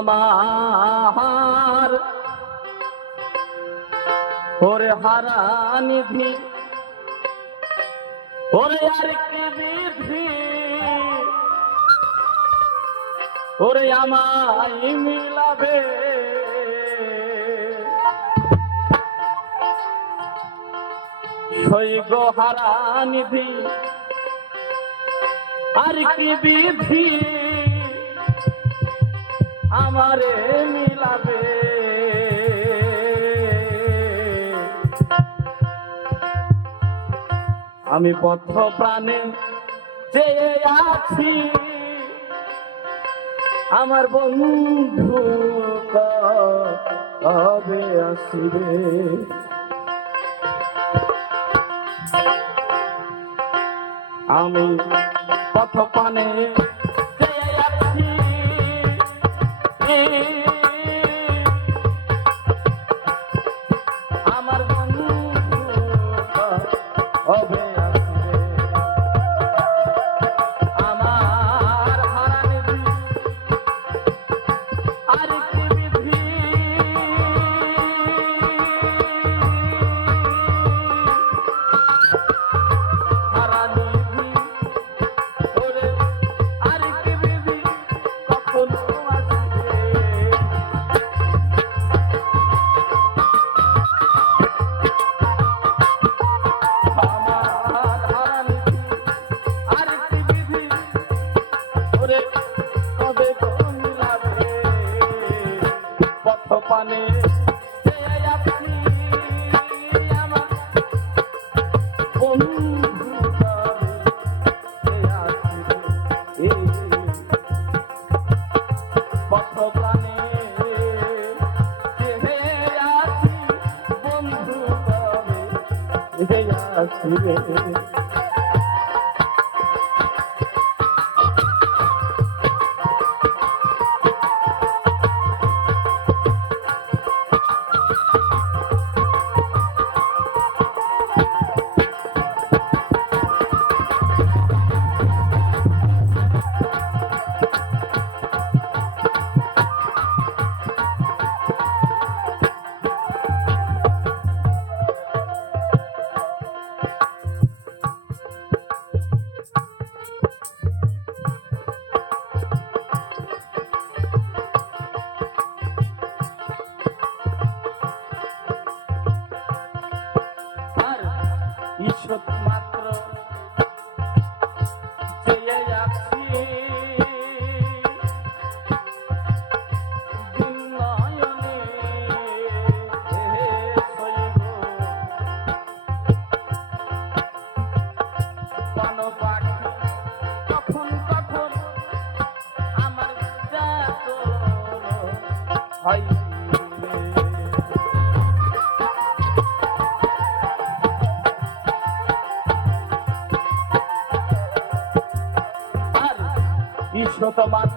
আমার। ওরে হারা নিধি, ওরে আর কি বিধি? ওরে আমায় মিলাবে। শৈব হারা নিধি, আর কি বিধি? আমারে মিলাবে। আমি পথ প্রাণে যে আছি। আমার বন্ধু কবে আসিবে? আমি পথ প্রাণে তবে তবে কম লাগে পথ পানে Santa Maria.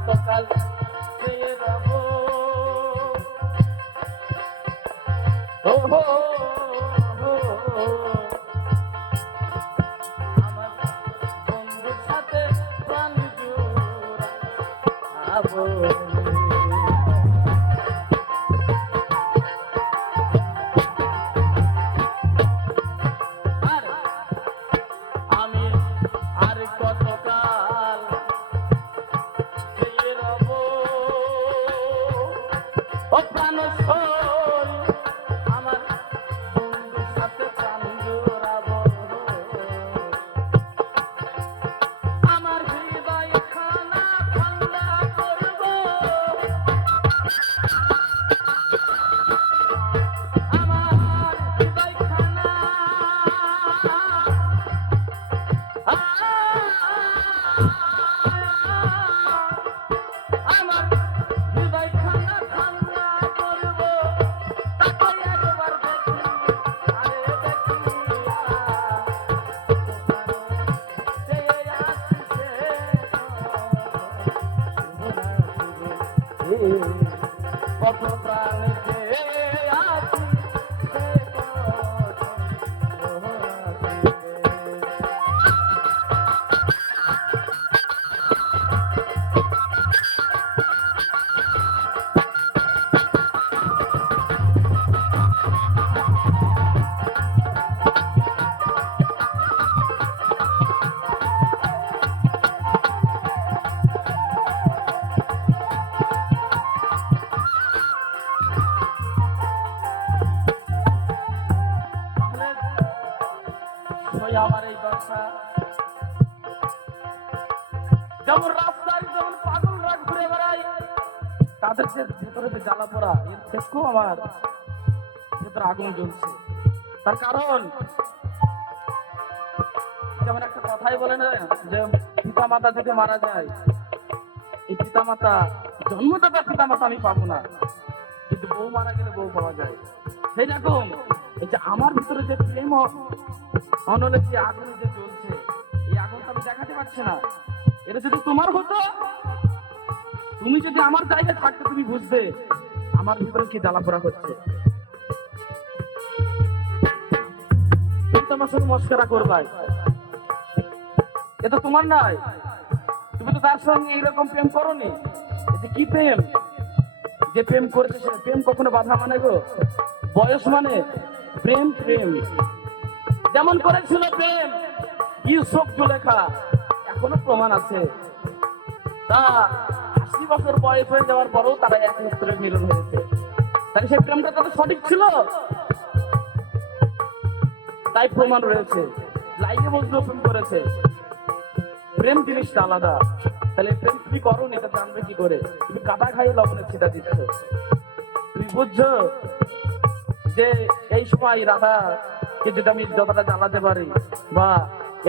আর কতকাল চেয়ে রব ও হো হো, আমার বন্ধুর সাথে প্রাণ জুড়াবো Oh. ওই আমার এই দশা যেমন রাস্তায় যেমন পাগল রাত ঘুরে বেড়ায়, তাদের যে ভেতরে যে জ্বালা পোড়া, এর থেকেও আমার ভেতরে আগুন জ্বলছে। তার কারণ, যেমন একটা কথাই বলে না, যে পিতা মাতা যদি মারা যায়, এই পিতা মাতা জন্মদাতা পিতা মাতা আমি পাবো না। কিন্তু বউ মারা গেলে বউ পাওয়া যায়। সেই রকম, এই যে আমার ভিতরে যে প্রেম অনলে যে আগুন যে জ্বলছে, এই আগুন আমি দেখাতে পারছি না। এটা যদি তোমার হতো, তুমি যদি আমার জায়গায় থাকতে, তুমি বুঝবে আমার ভিতরে কি হচ্ছে। তুমি তো আমার সঙ্গে করবাই এটা তোমার নাই তুমি তো তার সঙ্গে এইরকম প্রেম করনি। এটা কি প্রেম? যে প্রেম করেছে প্রেম কখনো বাধা মানে গো বয়স মানে প্রেম প্রেম। যেমন করেছিল প্রেম, ইউসুফ জুলেখা, এখনও প্রমাণ আছে। তা আশি বছর বয়স হয়ে যাওয়ার পরেও তারা এক নেত্রে মিলন হয়েছে। তাহলে সেই প্রেমটা তাদের সঠিক ছিল? তাই প্রমাণ রয়েছে। লাইনে বসলেও প্রেম করেছে। প্রেম জিনিসটা আলাদা। তাহলে প্রেম তুমি করো এটা জানবে কি করে? তুমি কাটা খাইয়ে লবণের ছিটা দিচ্ছ। তুমি বুঝছ যে এই সময় রাধা কে যদি আমি যতটা জ্বালাতে পারি বা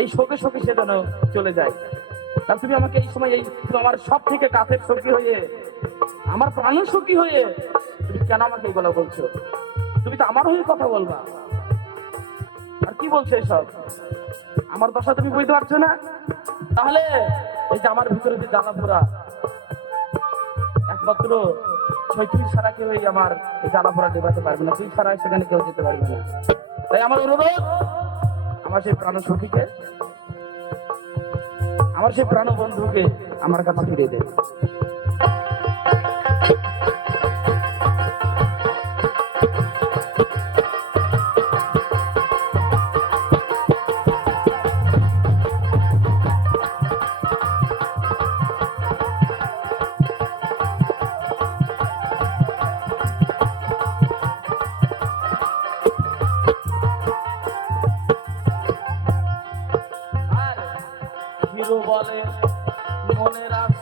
এই শোকে শোকে সে যেন চলে যায়। তা তুমি আমাকে এই সময় এই আমার সব থেকে কাছের সখী হয়ে, আমার প্রাণ সখী হয়ে তুমি কেন আমাকে এইগুলো বলছো? তুমি তো আমার হয়ে কথা বলবা। আর কি বলছো এসব? আমার দশা তুমি বুঝতে পারছ না? তাহলে এই যে আমার ভিতরে যে জ্বালা পোড়া, একমাত্র ছয় তুই ছাড়া কেউ এই আমার এই জ্বালা পোড়া দেবাতে পারবে না। তুই ছাড়া সেখানে কেউ যেতে পারবে না। তাই আমার অনুরোধ, আমার সেই প্রাণ সখীকে, আমার সেই প্রাণ বন্ধুকে আমার কাছে ফিরে দে বলে মনের আশা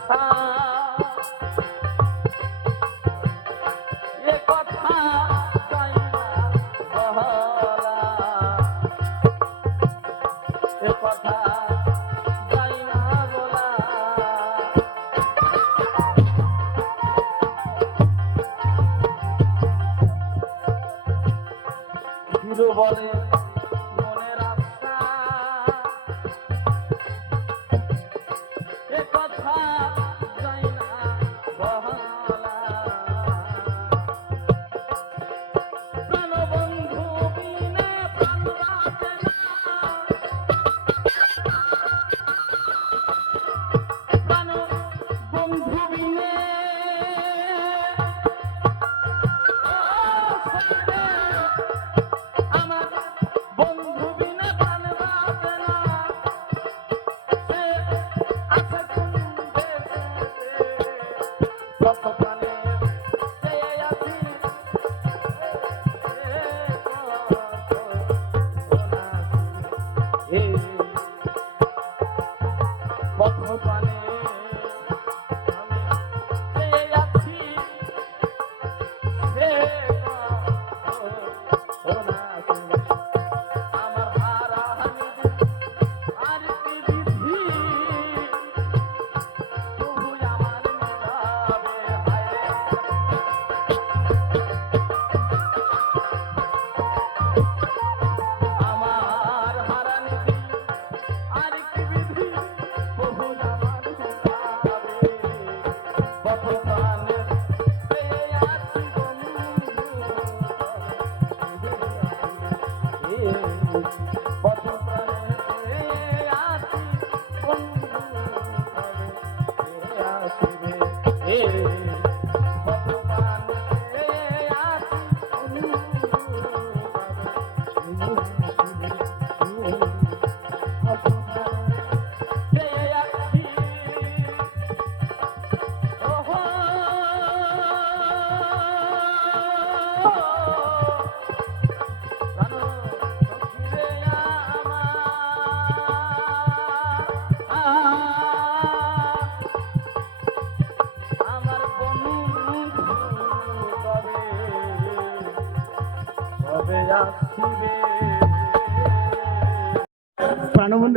Rasta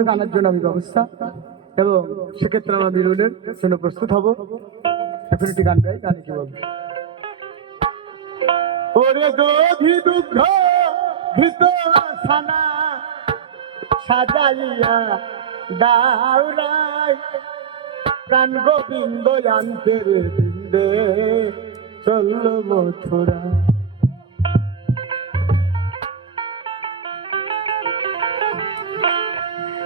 পর্যন্ত আনার জন্য আমি ব্যবস্থা এবং সেক্ষেত্রে আমার মিলনের জন্য প্রস্তুত হব। এখন একটি গান গাই, গানে কি বলব? ওরে দধি দুঃখ ভীত সানা সাজাইয়া দাউরাই প্রাণ গোবিন্দ জানতে রে বৃন্দে চলল মথুরা।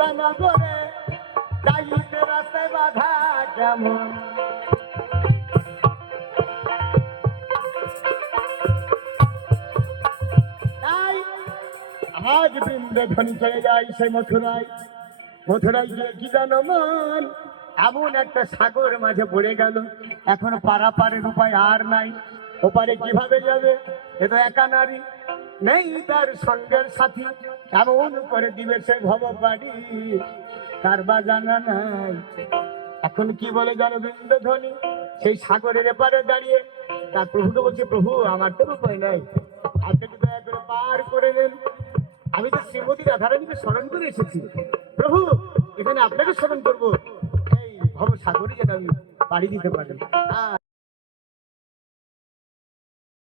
মথুরা নগরে যাইতে রাস্তায় বাধা কেমন আজ বৃন্দে ধ্বনি চলে যায় সেই মথুরায়। মথুরায় গিয়ে কি জানো মন? এমন একটা সাগর মাঝে পড়ে গেল। এখন পারাপারের উপায় আর নাই। ওপারে কীভাবে যাবে? এ তো একা নারী। নেই তার সঙ্গের সাথী। এমন করে দিবে সে ভব বাড়ি তার বা জানা নাই। এখন কি বলে জানো বৃন্দ ধ্বনি? সেই সাগরের এপারে দাঁড়িয়ে। তার প্রভুকে বলছে, প্রভু, আমার তো উপায় নাই। পার করে নেন আমি তো শ্রীমতী রাধারানীকে স্মরণ করে এসেছি। প্রভু, এখানে আপনাকে স্মরণ করব। এই ভব সাগরে যেন আমি পাড়ি দিতে পারি। আহ